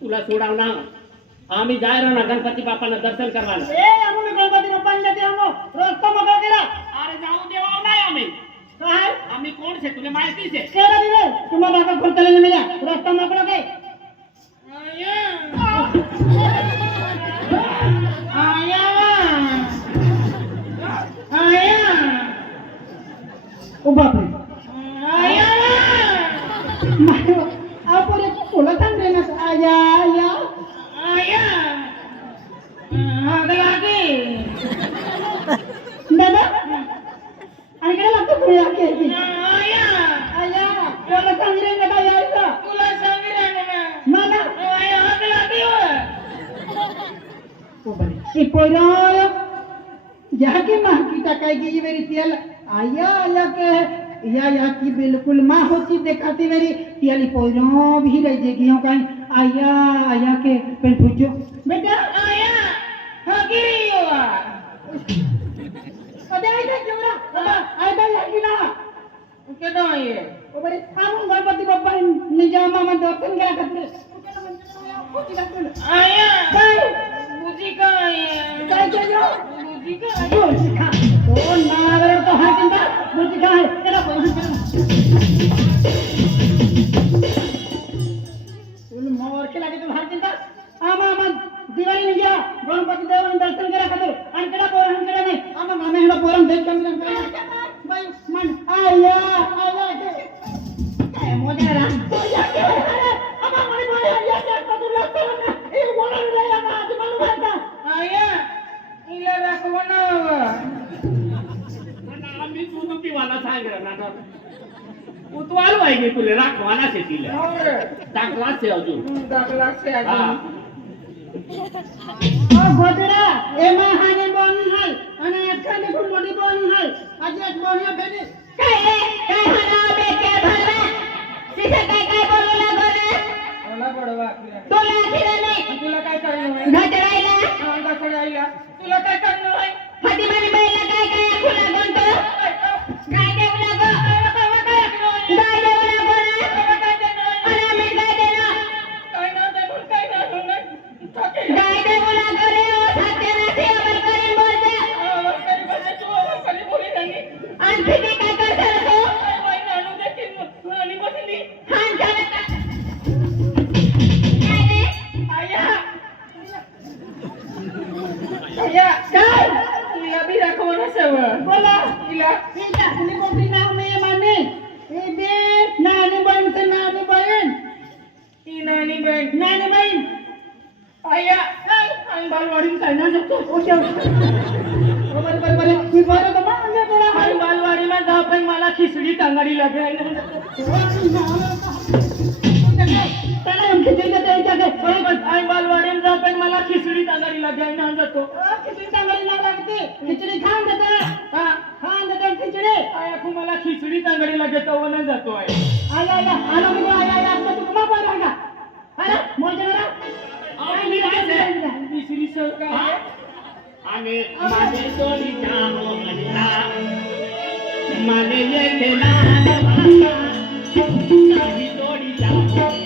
तुला सोडाव ना आम्ही जाय ना गणपती बाप्पाला दर्शन करवायला गणपती बाप्पाला रस्ता मोकळा केला. अरे जाऊ देवा नाही आम्ही काय आम्ही कोण छे तुला माहितीच आहे केला दिले तुम्हाला का खोलता नाही मिळाला रस्ता मोकळा काय बापरे तुला सांगते ना आया आया आया दादा आणि काय लागतं तुला आया आया तुला सांगते ना काय यायचं तुला सांगते ना मला आया या की माँ की टकाई की मेरी तेल आया आया के या की बिल्कुल माँ होती दिखाती मेरी तेली पोइनो भी रह जेगियों का आया आया के पेन पूछो बेटा आया हगी हुआ अबे आई देख जोरा आई देख लगी ना के तो ये ओ बड़े हम गणपति बाप्पा निजामा में दर्शन करा करते आया बुजी का आया काय जो बुजी का आया ओ नागर तो हां चिंता बुजी का है तेरा तुम मोर के लागे तुम हां चिंता आमा आमा दिवाळी नहीं गया गणपति देवान दर्शन करा खातर आणि केला पोरन केला नाही आमा मामे हेला पोरन देख कमी बाई मन आया आया काय मोजा रा आमा मनी बोले या त्या तुला तुला ए बोलून रे आमा आज मला मारता आया इला राखवना आम्ही तू पिवाला सांगरा ना उतवाल वाई तुले राखवाना से तिले दाखला से अजून दाखला से अजून ओ गोदरा एमा हाने बोन हाल અને એકને खूप मोठी बोन हाल आज एक बोनिया भेटी काय रे काय हना बे के भरवा तिथे काय बोलू लागो रे ओला बडवा तुला फिरा नाही तुला काय करणार घटरायला घटरायला तुला काय करणार आहे फातिमाने बाईला काय खुला बनतो काय देऊ लागो काय देऊ लागो रे अरे मी काय देणार काय देऊ लागो रे ओ सत्यनाशी अमर करीन बोलते करी बोली नाही आणि फिटी काय करणार तू बाई नानू देखील आणि बसली खान झाले काय रे आया आया काय तिला भी राखवना सव बोला तिला तुझी मोठी नाव मी माने ए बे नानी बहीण से नानी बहीण ती नानी बहीण आया आणि बालवाडीत काय ना जातो बरे मी बरं बाबा म्हणजे थोडा आणि बालवाडीला जा पण मला खिचडी तांगाडी लागेल त्याला खिचडी का आणि बालवाडीला जा पण मला खिचडी तांगाडी लागेल ना जातो खिचडी तांगाडी लागते खिचडी खान देता खान देता खिचडी आया को मला खिचडी तांगाडी लागते तो ना जातो आहे आया आला मी आया आता तू कमा पण राहा अरे मोजरा आम्ही राजे दुसरी सरकार आणि माझे सोनी जामो म्हणला माने ये केला ना माझी सोनी जामो